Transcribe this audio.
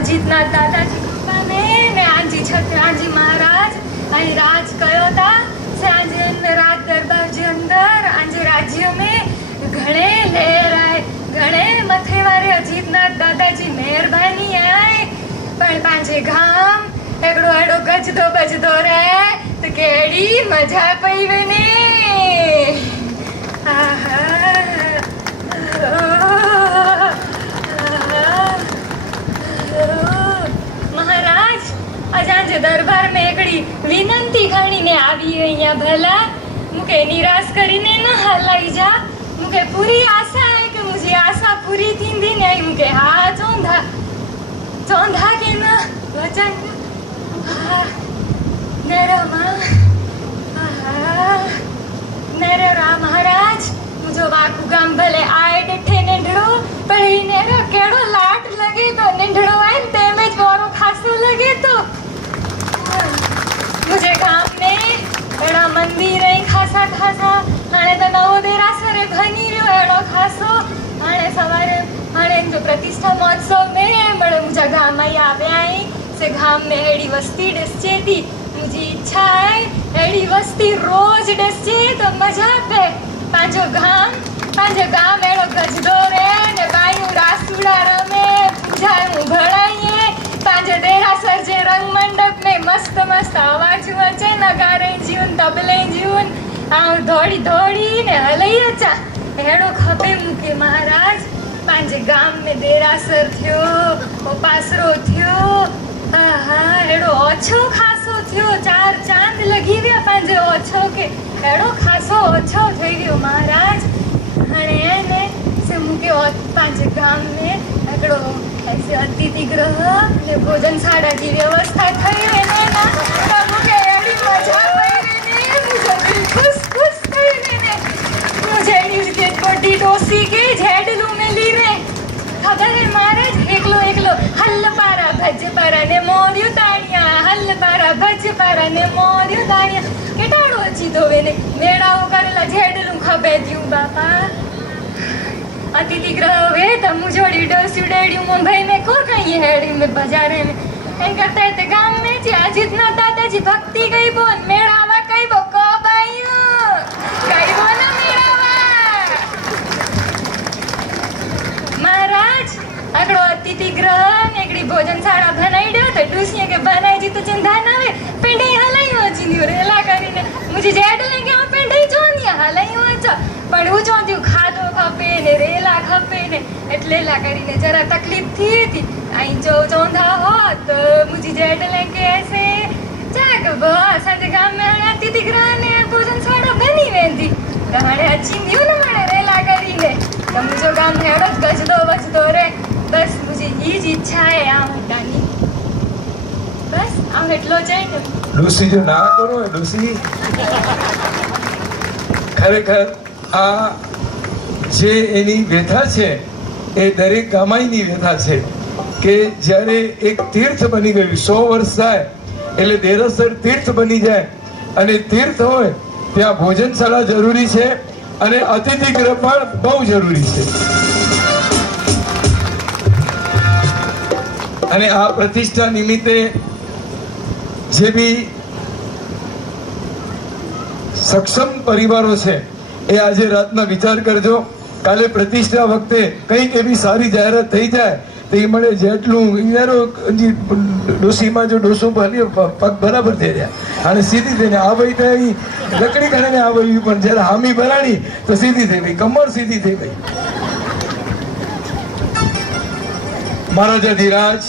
અજીતના દાદાજી કૃપાને ને આજી છત્રાજી મહારાજ અહીં राज कयो था सांझे में रात दरबार जे अंदर आंजे राज्य में घणे लहर आए घणे मथे वारे अजीतनाथ दादाजी मेहरबानी आए पण पांजे गाम एकड़ो एड़ो गजदो बजदो रे तो केड़ी मजा पई वेने आहा महाराज अजांजे दरबार में एकड़ी विनंती खणी ने आवी अहिया भला मुके निराश करीने न हलाई जा मुके पूरी आशा है कि मुझे आशा पूरी थींदी ने मुके हा चोंधा चोंधा के न वचन हा नेरा मां हा नेरा महाराज मुझो वाकू गाम भले आए डठे नेडड़ो पर ई नेरा केड़ो लाट लगे तो नेडड़ो आए ते में जोरो खासो लगे तो मुझे गाम में एड़ा मंदिर है खासा खासा हाणे तो नवो देरासर भनी रह्यो एड़ो खासो हाणे सवारे हाणे जो प्रतिष्ठा महोत्सव में मळे मुझा गाम में आव्या आई से गाम में एड़ी वस्ती डसचे थी मुझी इच्छा है एड़ी वस्ती रोज डसचे तो मजा पे पांचो गाम एड़ो गजदो रे ने बायू रासुड़ा रमे पूजा भणाईए पांजे देरासर जे रंग मंडप में मस्त मस्त आवाज वचे नगारे जीवन तबले जीवन आउ दौड़ी दौड़ी ने हलई अचा एड़ो खपे मुके महाराज पांजे गाम में देरासर थियो उपासरो थियो आहा एड़ो ओछो खासो थियो 4 चांद लगी गया पांजे ओछो के एड़ो खासो ओछो થઈ ગયો महाराज हणे ने से मुके पांजे गाम में एकड़ो ऐसे अतिथि गृह ने भोजनशाला की व्यवस्था થઈ વેને ना तो मुके एड़ी मजा पई वेने मुझे दिल खुश खुश થઈ वेने मुझे एड़ी के बड़ी डोसी के झेडलू में ली रे खबर है महाराज एकलो हल्ल पारा भज पारा ने मोरियो ताणिया हल्ल पारा भज पारा ने मोरियो ताणिया केटाड़ो अची तो वेने मेड़ाओ करेला झेडलू खबे दियो बापा अतिथि गृह वे तो मुझोड़ी डोसी डेड़ी मुंबई में कोर कहीं हेड़ी में बाजारे में इन करते थे गांव में जी अजीतना दादाजी भक्ति गई बोन मेड़ावा कई बो कब आयो कई बो ना मेड़ावा महाराज अगड़ो अतिथि गृह नेकड़ी भोजनशाला बनाई दो तो डूसिया के बनाई जी तो चिंता ना वे पेंडे हलाई हो जी रेला करीने मुझे जेड लेके आ पेंडे जोनिया हलाई हो छ पण હું જોંતી ખાધો ખપે ને રેલા ખપે ને એટલે લા કરીને જરા તકલીફ थी आई जो चौंधा होत मुझी जेड लेके ऐसे जाग बस असांजे गाम में हाणे अतिथि गृह ने भोजनशाला बनी वेंदी त हाणे अची दियो न हाणे रेला करीने त मुझो गाम हेड़ो गजदो वजदो रे बस मुझी ई ज इच्छा है आऊं तानी बस आऊं एटलो चाहिए डोसी जो ना करो डोसी खरेखर आ જે એની વ્યથા છે એ દરેક ગામાઈની વ્યથા છે કે જ્યારે એક તીર્થ બની ગયું 100 વર્ષ થાય એટલે દેરાસર તીર્થ બની જાય અને તીર્થ હોય ત્યાં ભોજનશાળા જરૂરી છે અને અતિથિ ગૃહ પણ બહુ જરૂરી છે અને આ પ્રતિષ્ઠા નિમિત્તે જે બી સક્ષમ પરિવારો છે એ આજે રાતના વિચાર કરજો કાલે પ્રતિષ્ઠા વખતે કંઈક એવી સારી જાહેરાત થઈ જાય તો એ મળે જેટલું ઈનારો ડોસીમાં જો ડોસો ભલ્યો પગ બરાબર થઈ રહ્યા અને સીધી થઈને આ ભાઈ તો અહીં લકડી કાઢીને આ ભાઈ પણ જ્યારે હામી ભરાણી તો સીધી થઈ ગઈ કમર સીધી થઈ ગઈ મહારાજાધિરાજ